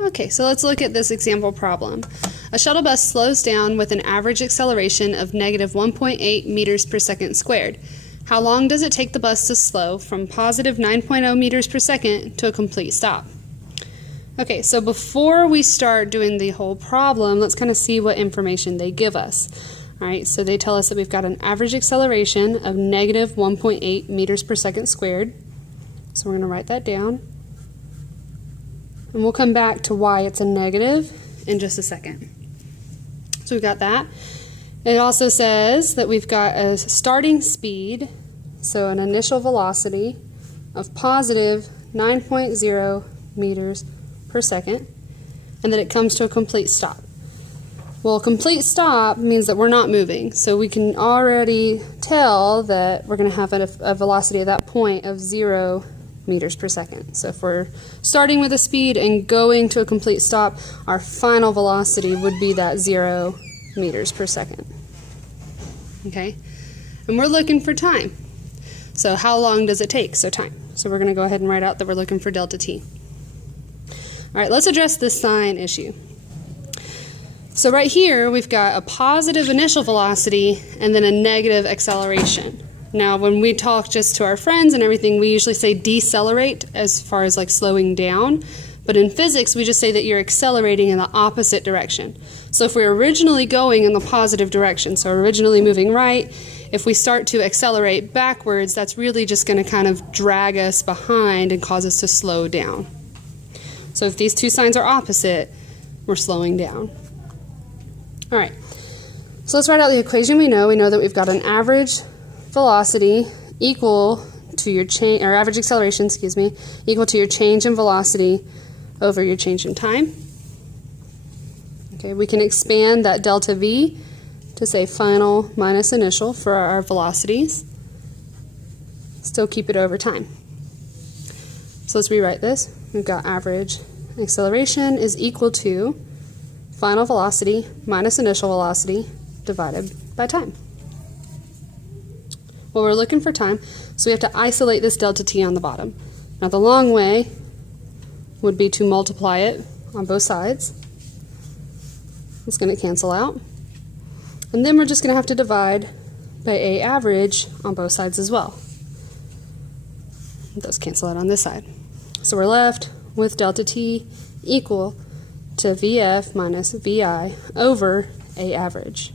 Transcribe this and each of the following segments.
Okay, so let's look at this example problem. A shuttle bus slows down with an average acceleration of negative 1.8 meters per second squared. How long does it take the bus to slow from positive 9.0 meters per second to a complete stop? Okay, so before we start doing the whole problem, let's kind of see what information they give us. All right, so they tell us that we've got an average acceleration of negative 1.8 meters per second squared. So we're going to write that down. And we'll come back to why it's a negative in just a second. So we've got that. It also says that we've got a starting speed, so an initial velocity of positive 9.0 meters per second, and that it comes to a complete stop. Well, a complete stop means that we're not moving, so we can already tell that we're going to have a velocity at that point of 0 meters per second. So if we're starting with a speed and going to a complete stop, our final velocity would be that 0 meters per second. Okay? And we're looking for time. So how long does it take? So time. So we're going to go ahead and write out that we're looking for delta t. All right, let's address this sign issue. So right here, we've got a positive initial velocity and then a negative acceleration. Now, when we talk just to our friends and everything, we usually say decelerate as far as like slowing down. But in physics, we just say that you're accelerating in the opposite direction. So if we're originally going in the positive direction, so originally moving right, if we start to accelerate backwards, that's really just going to kind of drag us behind and cause us to slow down. So if these two signs are opposite, we're slowing down. All right, so let's write out the equation we know. We know that we've got an average velocity equal to your change, or average acceleration, excuse me, equal to your change in velocity over your change in time. Okay, we can expand that delta V to say final minus initial for our velocities. Still keep it over time. So let's rewrite this. We've got average acceleration is equal to final velocity minus initial velocity divided by time. Well, we're looking for time, so we have to isolate this delta t on the bottom. Now the long way would be to multiply it on both sides. It's going to cancel out. And then we're just going to have to divide by a average on both sides as well. Those cancel out on this side. So we're left with delta t equal to VF minus VI over a average.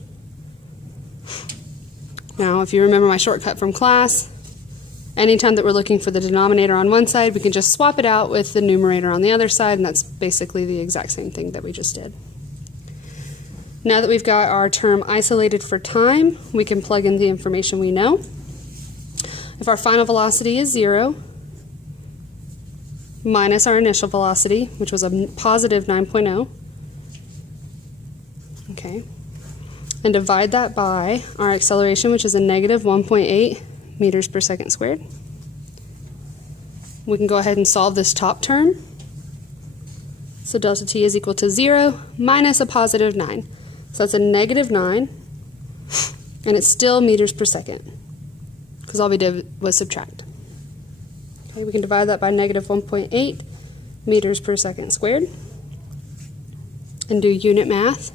Now, if you remember my shortcut from class, anytime that we're looking for the denominator on one side, we can just swap it out with the numerator on the other side, and that's basically the exact same thing that we just did. Now that we've got our term isolated for time, we can plug in the information we know. If our final velocity is 0, minus our initial velocity, which was a positive 9.0, okay, and divide that by our acceleration, which is a negative 1.8 meters per second squared. We can go ahead and solve this top term. So delta t is equal to 0 minus a positive 9. So that's a negative 9, and it's still meters per second, because all we did was subtract. Okay, we can divide that by negative 1.8 meters per second squared and do unit math.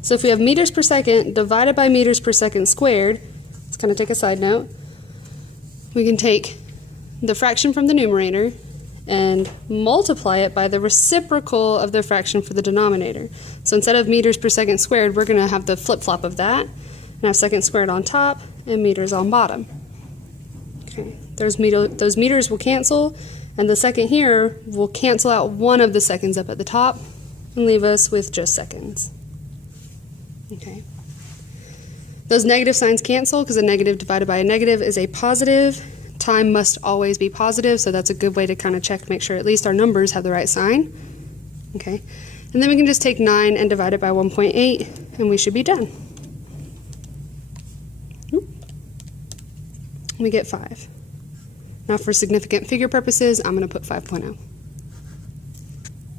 So if we have meters per second divided by meters per second squared, let's kind of take a side note, we can take the fraction from the numerator and multiply it by the reciprocal of the fraction for the denominator. So instead of meters per second squared, we're going to have the flip-flop of that and have second squared on top and meters on bottom. Okay, those meters will cancel, and the second here will cancel out one of the seconds up at the top and leave us with just seconds. Okay. Those negative signs cancel because a negative divided by a negative is a positive. Time must always be positive, so that's a good way to kind of check to make sure at least our numbers have the right sign. Okay. And then we can just take 9 and divide it by 1.8, and we should be done. We get 5. Now for significant figure purposes, I'm going to put 5.0.